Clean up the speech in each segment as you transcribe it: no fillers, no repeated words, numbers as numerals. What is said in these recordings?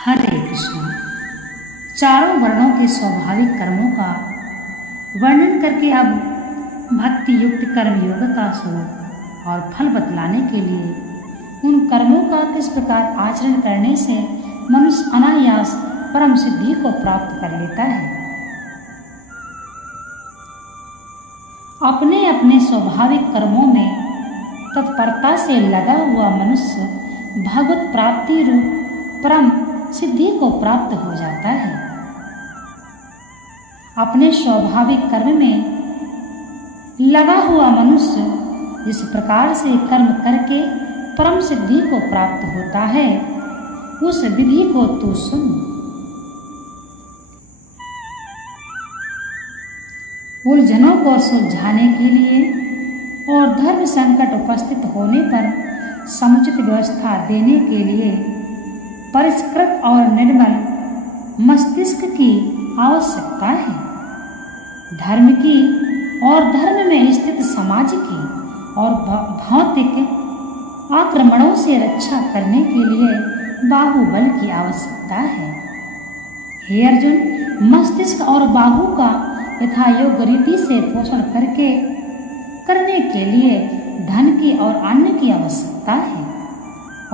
हरे कृष्ण। चारों वर्णों के स्वाभाविक कर्मों का वर्णन करके अब भक्ति युक्त कर्म योग का स्वरूप और फल बतलाने के लिए उन कर्मों का किस प्रकार आचरण करने से मनुष्य अनायास परम सिद्धि को प्राप्त कर लेता है। अपने अपने स्वाभाविक कर्मों में तत्परता से लगा हुआ मनुष्य भगवत प्राप्ति रूप परम सिद्धि को प्राप्त हो जाता है। अपने स्वाभाविक कर्म में लगा हुआ मनुष्य जिस प्रकार से कर्म करके परम सिद्धि को प्राप्त होता है, उस विधि को तू सुन। उलझनों को सुलझाने के लिए और धर्म संकट उपस्थित होने पर समुचित व्यवस्था देने के लिए परिष्कृत और निर्मल मस्तिष्क की आवश्यकता है। धर्म की और धर्म में स्थित समाज की और भौतिक आक्रमणों से रक्षा करने के लिए बाहुबल की आवश्यकता है। हे अर्जुन, मस्तिष्क और बाहु का यथायोग्य रीति से पोषण करने के लिए धन की और अन्न की आवश्यकता है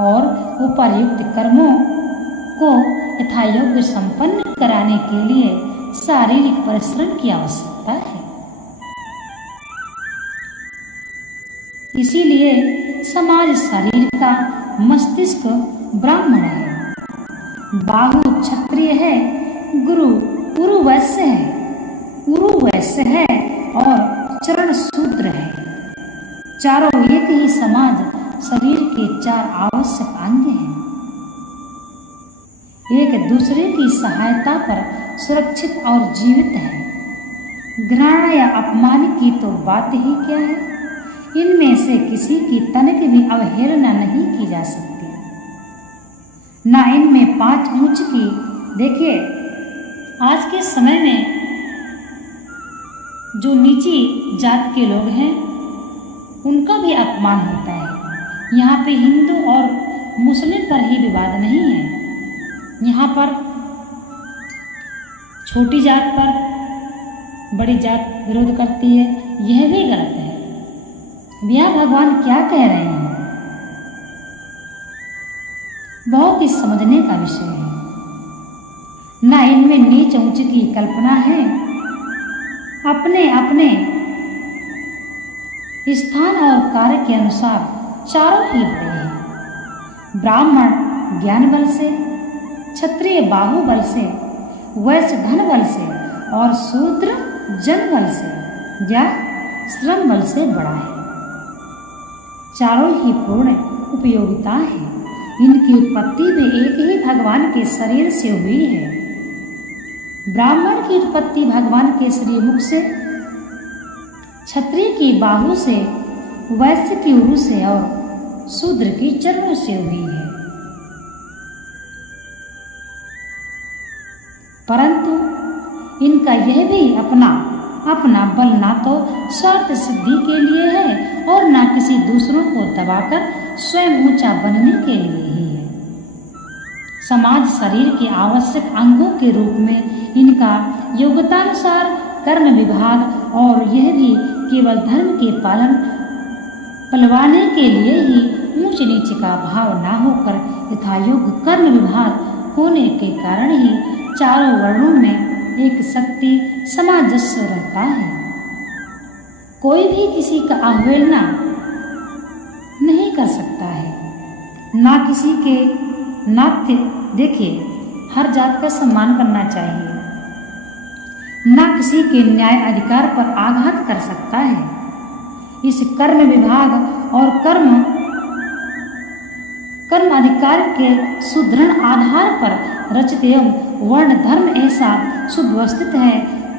और उपर्युक्त कर्मों को यथायोग्य संपन्न कराने के लिए शारीरिक परिश्रम की आवश्यकता है। इसीलिए समाज शरीर का, मस्तिष्क ब्राह्मण है, बाहु क्षत्रिय है, उरु वैश्य है और चरण शूद्र है। चारों एक ही समाज शरीर के चार आवश्यक अंग हैं। एक दूसरे की सहायता पर सुरक्षित और जीवित है। घृणा या अपमान की तो बात ही क्या है। इनमें से किसी की तनिक भी अवहेलना नहीं की जा सकती, ना इनमें पांच ऊंच की। देखिए, आज के समय में जो नीची जात के लोग हैं उनका भी अपमान होता है। यहाँ पे हिंदू और मुस्लिम पर ही विवाद नहीं है। यहाँ पर छोटी जात पर बड़ी जात विरोध करती है, यह भी गलत है। यह भगवान क्या कह रहे हैं, बहुत ही समझने का विषय है। ना इनमें नीच ऊंच की कल्पना है। अपने अपने स्थान और कार्य के अनुसार चारों ही बड़े हैं। ब्राह्मण ज्ञान बल से, क्षत्रिय बाहुबल से, वैश्य धन बल से और शूद्र जन बल से या श्रम बल से बड़ा है। चारों ही पूर्ण उपयोगिता है। इनकी उत्पत्ति भी एक ही भगवान के शरीर से हुई है। ब्राह्मण की उत्पत्ति भगवान के श्री मुख से, क्षत्रिय की बाहु से, वैश्य की उरु से और शूद्र की चरणों से हुई है। परंतु इनका यह भी अपना बल ना तो स्वार्थ सिद्धि के लिए है और ना किसी दूसरों को दबाकर स्वयं ऊंचा बनने के लिए ही है। समाज शरीर के आवश्यक अंगों के रूप में इनका योग्यतानुसार कर्म विभाग और यह भी केवल धर्म के पालन पलवाने के लिए ही ऊंच नीच का भाव ना होकर यथायोग्य कर्म विभाग होने के कारण ही चारों वर्णों में एक शक्ति सामंजस्य रहता है। कोई भी किसी का अवहेलना नहीं कर सकता है, ना किसी के नाते। देखिए, हर जात का सम्मान करना चाहिए, ना किसी के न्याय अधिकार पर आघात कर सकता है। इस कर्म विभाग और कर्म अधिकार के सुदृढ़ आधार पर रचित एवं वर्ण धर्म ऐसा सुव्यवस्थित है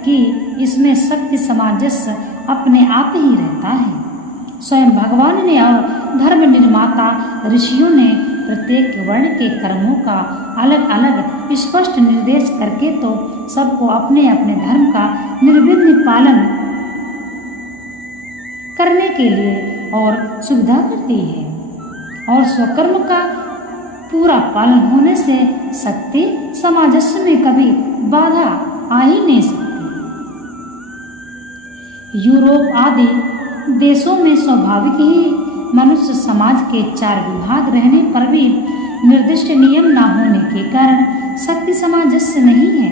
कि इसमें शक्ति सामंजस्य अपने आप ही रहता है। स्वयं भगवान ने और धर्म निर्माता ऋषियों ने प्रत्येक वर्ण के कर्मों का अलग अलग स्पष्ट निर्देश करके तो सबको अपने अपने धर्म का निर्विघ्न पालन करने के लिए और सुविधा करती है। और स्वकर्म का पूरा पालन होने से शक्ति सामंजस्य में कभी बाधा आ ही नहीं सकती। यूरोप आदि देशों में स्वाभाविक ही मनुष्य समाज के 4 विभाग रहने पर भी निर्दिष्ट नियम न होने के कारण शक्ति सामंजस्य नहीं है।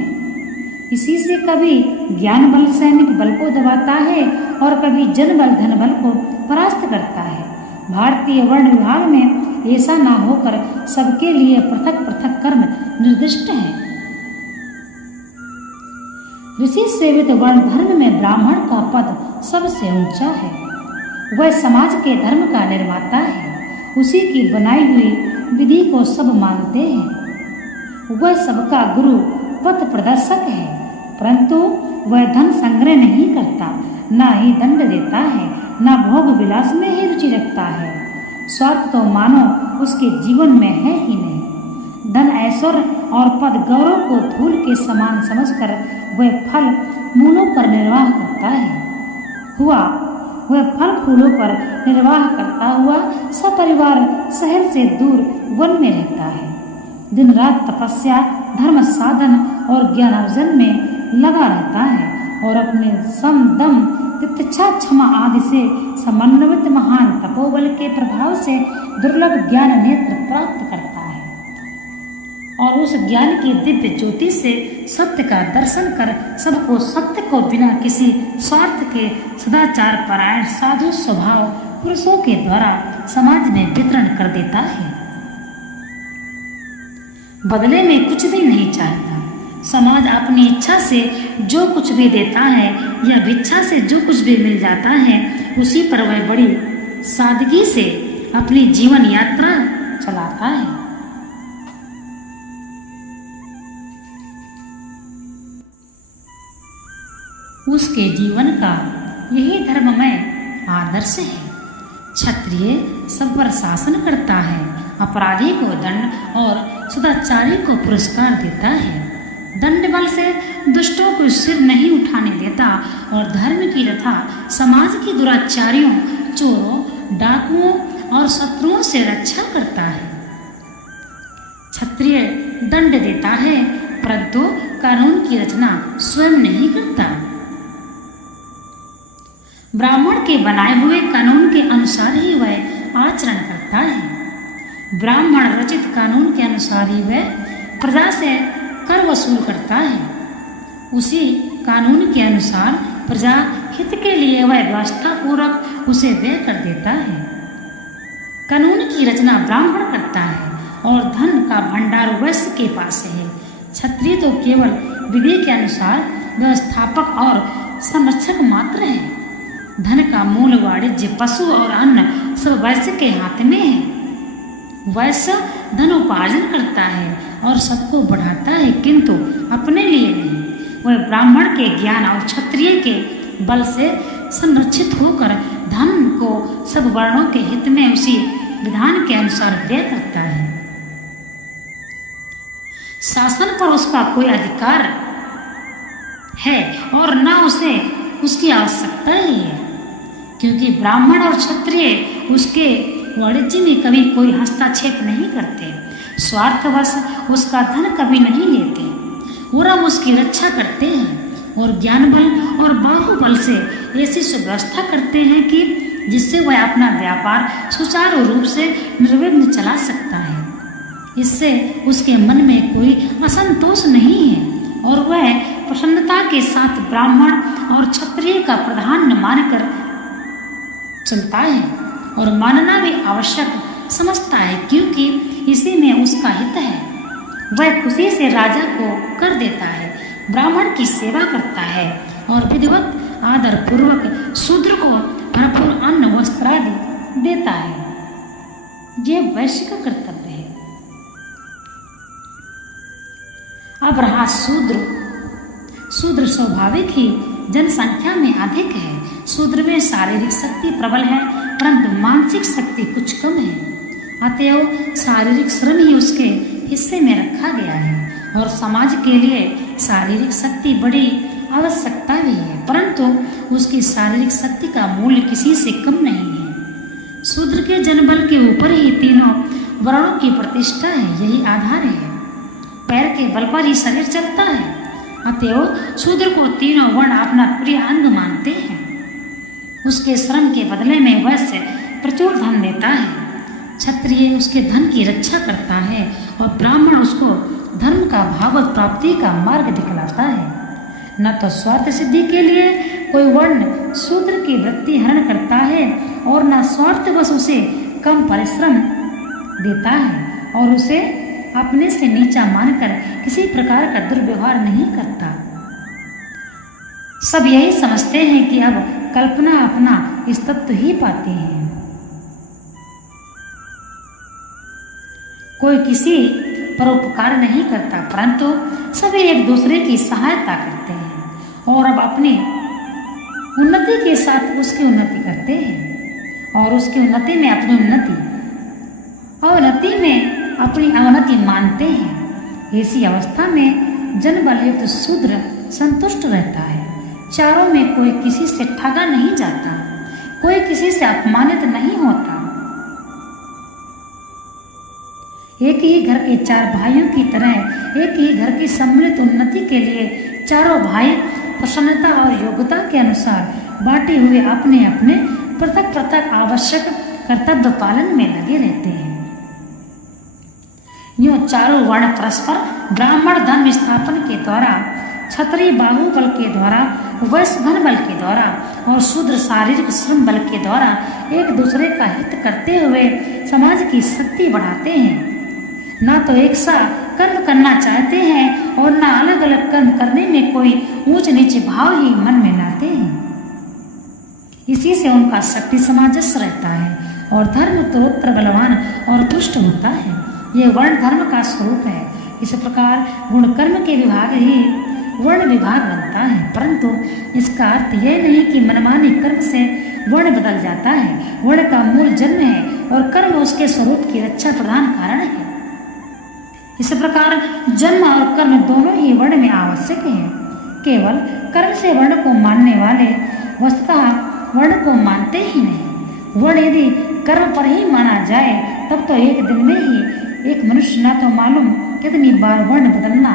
इसी से कभी ज्ञान बल सैनिक बल को दबाता है और कभी जन बल धन बल को परास्त करता है। भारतीय वर्ण विभाग में ऐसा न होकर सबके लिए पृथक पृथक कर्म निर्दिष्ट है। ऋषि सेवित वर्ण धर्म में ब्राह्मण का पद सबसे ऊंचा है। वह समाज के धर्म का निर्माता है। उसी की बनाई हुई विधि को सब मानते हैं। वह सबका गुरु पथ प्रदर्शक है, परंतु वह धन संग्रह नहीं करता, न ही दंड देता है, न भोग विलास में ही रुचि रखता है। स्वार्थ तो मानो उसके जीवन में है ही नहीं। धन ऐश्वर्य और पद गौरव को धूल के समान समझकर वह फल मूलों पर निर्वाह करता है। वह फल फूलों पर निर्वाह करता हुआ सपरिवार शहर से दूर वन में रहता है। दिन रात तपस्या, धर्म साधन और ज्ञान अर्जन में लगा रहता है और अपने सम दम तितिक्षा क्षमा आदि से समन्वित महान तपोबल के प्रभाव से दुर्लभ ज्ञान नेत्र प्राप्त करता है और उस ज्ञान की दिव्य ज्योति से सत्य का दर्शन कर सबको सत्य को बिना किसी स्वार्थ के सदाचार परायण साधु स्वभाव पुरुषों के द्वारा समाज में वितरण कर देता है। बदले में कुछ भी नहीं चाहता। समाज अपनी इच्छा से जो कुछ भी देता है या भिक्षा से जो कुछ भी मिल जाता है, उसी पर वह बड़ी सादगी से अपनी जीवन यात्रा चलाता है। उसके जीवन का यही धर्ममय आदर्श है। क्षत्रिय सब पर शासन करता है, अपराधी को दंड और सदाचारी को पुरस्कार देता है। दंड बल से दुष्टों को सिर नहीं उठाने देता और धर्म की तथा समाज की दुराचारियों, चोरों, डाकुओं और शत्रुओं से रक्षा करता है। क्षत्रिय दंड देता है, परंतु कानून की रचना स्वयं नहीं करता। ब्राह्मण के बनाए हुए कानून के अनुसार ही वह आचरण करता है। ब्राह्मण रचित कानून के अनुसार ही वह प्रजा से कर वसूल करता है। उसी कानून के अनुसार प्रजा हित के लिए वह व्यवस्था पूर्वक उसे व्यय कर देता है। कानून की रचना ब्राह्मण करता है और धन का भंडार वैश्य के पास है। क्षत्रिय तो केवल विधि के अनुसार व्यवस्थापक और संरक्षक मात्र है। धन का मूल वाणिज्य, पशु और अन्न सब वैश्य के हाथ में है। वैश्य धन उपार्जन करता है और सबको बढ़ाता है, किंतु अपने लिए नहीं। वह ब्राह्मण के ज्ञान और क्षत्रिय के बल से संरक्षित होकर धन को सब वर्णों के हित में उसी विधान के अनुसार व्यय करता है। शासन पर उसका कोई अधिकार है और न उसे उसकी आवश्यकता ही है, क्योंकि ब्राह्मण और क्षत्रिय उसके वाणिज्य में कभी कोई हस्तक्षेप नहीं करते। स्वार्थवश उसका धन कभी नहीं लेते और हम उसकी रक्षा करते हैं और ज्ञान बल और बाहुबल से ऐसी सुव्यवस्था करते हैं कि जिससे वह अपना व्यापार सुचारू रूप से निर्विघ्न चला सकता है। इससे उसके मन में कोई असंतोष नहीं है और वह प्रसन्नता के साथ ब्राह्मण और क्षत्रिय का प्रधान मानकर चलता है और मानना भी आवश्यक समझता है, क्योंकि इसी में उसका हित है। वह खुशी से राजा को कर देता है, ब्राह्मण की सेवा करता है और विधिवत आदर पूर्वक शूद्र को भरपूर अन्न वस्त्र आदि देता है। यह वैश्य का कर्तव्य है। अब रहा शूद्र स्वाभाविक ही जनसंख्या में अधिक है। शूद्र में शारीरिक शक्ति प्रबल है, परंतु मानसिक शक्ति कुछ कम है। अतएव शारीरिक श्रम ही उसके हिस्से में रखा गया है और समाज के लिए शारीरिक शक्ति बड़ी आवश्यकता भी है, परंतु उसकी शारीरिक शक्ति का मूल्य किसी से कम नहीं है। शूद्र के जनबल के ऊपर ही तीनों वर्णों की प्रतिष्ठा है, यही आधार है। पैर के बल पर ही शरीर चलता है। अतएव शूद्र को तीनों वर्ण अपना प्रिय अंग मानते हैं। उसके श्रम के बदले में वैश्य प्रचुर धन देता है। क्षत्रिय उसके धन की रक्षा करता है और ब्राह्मण उसको धर्म का भागवत प्राप्ति का मार्ग दिखलाता है। न तो स्वार्थ सिद्धि के लिए कोई वर्ण शूद्र की वृत्ति हरण करता है और न स्वार्थवश उसे कम परिश्रम देता है और उसे अपने से नीचा मानकर किसी प्रकार का दुर्व्यवहार नहीं करता। सब यही समझते हैं कि अब कल्पना अपना इस तत्व ही पाते हैं। कोई किसी पर उपकार नहीं करता, परंतु सभी एक दूसरे की सहायता करते हैं और अब अपनी उन्नति के साथ उसकी उन्नति करते हैं और उसकी उन्नति में अपनी उन्नति, अवनति में अपनी अवनति मानते हैं। ऐसी अवस्था में जनबल युक्त शूद्र संतुष्ट रहता है। चारों में कोई किसी से ठगा नहीं जाता, कोई किसी से अपमानित नहीं होता। एक ही घर के चार भाइयों की तरह एक ही घर की सम्मिलित उन्नति के लिए चारों भाई प्रसन्नता और योग्यता के अनुसार बांटे हुए अपने अपने पृथक पृथक आवश्यक कर्तव्य पालन में लगे रहते हैं। यूं चारों वर्ण परस्पर ब्राह्मण धन विस्थापन के द्वारा, क्षत्रिय बाहुबल के द्वारा, वैश्य धन बल के द्वारा और शूद्र शारीरिक श्रम बल के द्वारा एक दूसरे का हित करते हुए समाज की शक्ति बढ़ाते हैं। ना तो एक सा कर्म करना चाहते हैं और ना अलग अलग कर्म करने में कोई ऊंच नीचे भाव ही मन में लाते हैं। इसी से उनका शक्ति सामंजस्य रहता है और धर्म उत्तरोत्तर बलवान और पुष्ट होता है। ये वर्ण धर्म का स्वरूप है। इस प्रकार गुण कर्म के विभाग ही वर्ण विभाग बनता है, परंतु इसका अर्थ यह नहीं कि मनमानी कर्म से वर्ण बदल जाता है। वर्ण का मूल जन्म है और कर्म उसके स्वरूप की रक्षा प्रधान कारण है। इस प्रकार जन्म और कर्म दोनों ही वर्ण में आवश्यक है। केवल कर्म से वर्ण को मानने वाले वस्तुतः वर्ण को मानते ही नहीं। वर्ण यदि कर्म पर ही माना जाए तब तो एक दिन में ही एक मनुष्य ना तो मालूम कितनी बार वर्ण बदलना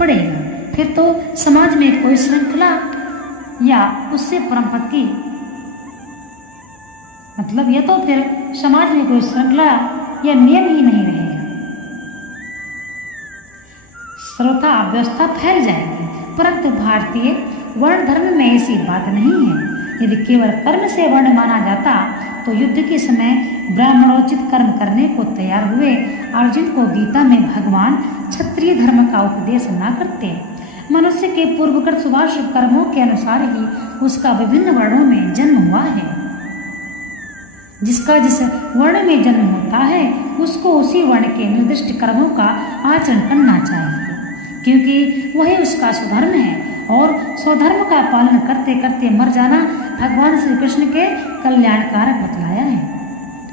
पड़ेगा। फिर तो समाज में कोई श्रृंखला या उससे परंपरा की मतलब यह तो फिर समाज में कोई श्रृंखला या नियम ही नहीं रहेगा। सर्वथा व्यवस्था फैल जाएगी। परंतु भारतीय वर्ण धर्म में ऐसी बात नहीं है। यदि केवल कर्म से वर्ण माना जाता तो युद्ध के समय ब्राह्मणोचित कर्म करने को तैयार हुए अर्जुन को गीता में भगवान क्षत्रिय धर्म का उपदेश न करते। मनुष्य के पूर्वकृत शुभाशुभ कर्मों के अनुसार ही उसका विभिन्न वर्णों में जन्म हुआ है। जिसका जिस वर्ण में जन्म होता है उसको उसी वर्ण के निर्दिष्ट कर्मों का आचरण करना चाहिए, क्योंकि वही उसका स्वधर्म है और स्वधर्म का पालन करते करते मर जाना भगवान श्री कृष्ण के कल्याणकारक बतलाया है।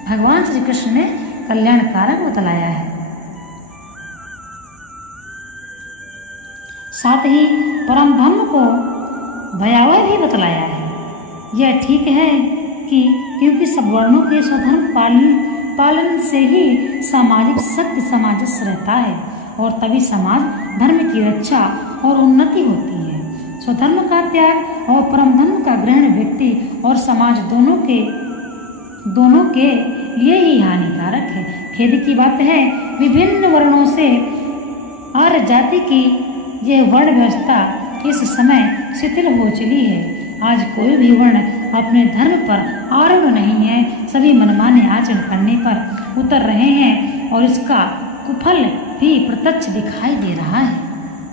भगवान श्री कृष्ण ने कल्याणकारक बतलाया है। साथ ही परम धर्म को भयावह भी बतलाया है। यह ठीक है कि क्योंकि सब वर्णों के स्वधर्म पालन से ही सामाजिक शक्ति सामंजस्य रहता है और तभी समाज धर्म की रक्षा और उन्नति होती है। स्वधर्म का त्याग और परम धर्म का ग्रहण व्यक्ति और समाज दोनों के लिए ही हानिकारक है। खेद की बात है विभिन्न वर्णों से आर्य जाति की यह वर्ण व्यवस्था इस समय शिथिल हो चली है। आज कोई भी वर्ण अपने धर्म पर आरूढ़ नहीं है। सभी मनमाने आचरण करने पर उतर रहे हैं और इसका कुफल भी प्रत्यक्ष दिखाई दे रहा है।